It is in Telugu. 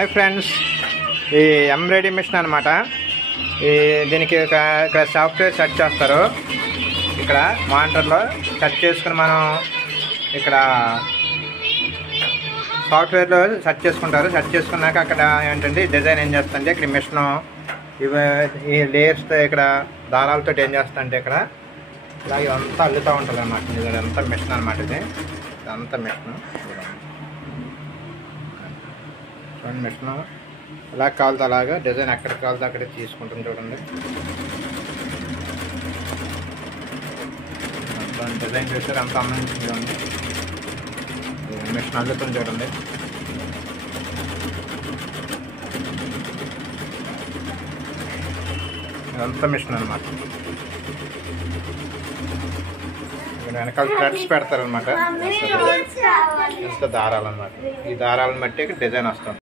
హాయ్ ఫ్రెండ్స్, ఈ ఎంబ్రాయిడరీ మిషన్ అనమాట. దీనికి ఇక్కడ సాఫ్ట్వేర్ సెట్ చేస్తారు. ఇక్కడ మానిటర్లో సెట్ చేసుకుని మనం ఇక్కడ సాఫ్ట్వేర్లో సెట్ చేసుకుంటారు. సెట్ చేసుకున్నాక అక్కడ ఏంటంటే డిజైన్ ఏం చేస్తుంటే ఇక్కడ మిషన్ ఈ లేయర్స్తో ఇక్కడ దారాలతో ఏం చేస్తుంటే ఇక్కడ ఇలాగే అంతా అల్లుతూ ఉంటుంది అన్నమాట. ఇదంతా మిషన్ అనమాట. ఇదంతా మిషన్ చూడండి. మిషన్ ఇలా కాలుతో అలాగా డిజైన్ ఎక్కడ కాలుతో అక్కడ తీసుకుంటుంది చూడండి. డిజైన్ చేస్తారు, అంత అమ్మాయి చూడండి. మిషన్ అల్లుతుంది చూడండి. ఇదంతా మిషన్ అనమాట. వెనకాల థ్రెడ్స్ పెడతారనమాట. ఇంత దారాలన్నమాట. ఈ దారాలను బట్టి ఇక్కడ డిజైన్ వస్తుంది.